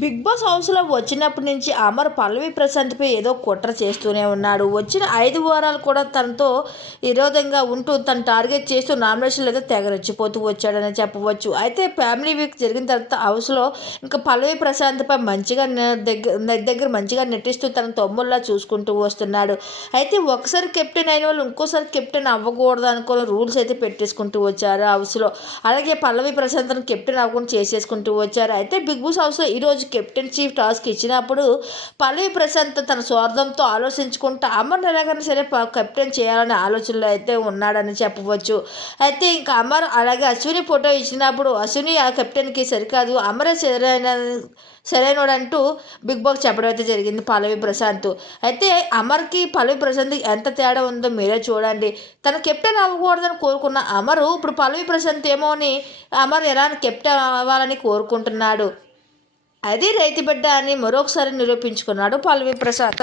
Big boss హౌస్లో వచ్చినప్పటి నుంచి అమర్ పల్లవి ప్రశాంత్పై ఏదో కుట్ర చేస్తూనే ఉన్నాడు. వచ్చిన ఐదు వారాలు కూడా తనతో విరోధంగా ఉంటూ తను టార్గెట్ చేస్తూ నామినేషన్ ఏదో తెగరొచ్చిపోతూ వచ్చాడని చెప్పవచ్చు. అయితే ఫ్యామిలీ వీక్ జరిగిన తర్వాత హౌస్లో ఇంకా పల్లవి ప్రశాంత్పై మంచిగా దగ్గర దగ్గర మంచిగా నటిస్తూ తన తమ్ముళ్ళ చూసుకుంటూ వస్తున్నాడు. అయితే ఒకసారి కెప్టెన్ అయిన వాళ్ళు ఇంకోసారి కెప్టెన్ అవ్వకూడదు అనుకుని రూల్స్ అయితే పెట్టేసుకుంటూ వచ్చారు హౌస్లో అలాగే పల్లవి ప్రశాంత్ని కెప్టెన్ అవ్వకుండా చేసేసుకుంటూ వచ్చారు. అయితే బిగ్ బాస్ హౌస్లో ఈరోజు కెప్టెన్ చీఫ్ టాస్క్ ఇచ్చినప్పుడు పల్లవి ప్రశాంత్ తన స్వార్థంతో ఆలోచించుకుంటూ అమర్ ఎలాగైనా సరే కెప్టెన్ చేయాలనే ఆలోచనలో అయితే ఉన్నాడని చెప్పవచ్చు. అయితే ఇంకా అమర్ అలాగే అశ్విని ఫోటో ఇచ్చినప్పుడు అశ్విని ఆ కెప్టెన్కి సరికాదు అమరే సరైన సరైనడంటూ అంటూ బిగ్ బాస్ చెప్పడం అయితే జరిగింది పల్లవి ప్రశాంత్. అయితే అమర్కి పల్లవి ప్రశాంత్ ఎంత తేడా ఉందో మీరే చూడండి. తన కెప్టెన్ అవ్వకూడదని కోరుకున్న అమరు ఇప్పుడు పల్లవి ప్రశాంత్ ఏమో అని అమర్ ఎలా కెప్టెన్ అవ్వాలని కోరుకుంటున్నాడు. అది రైతు బిడ్డ అని మరొకసారి నిరూపించుకున్నాడు పల్లవి ప్రసాద్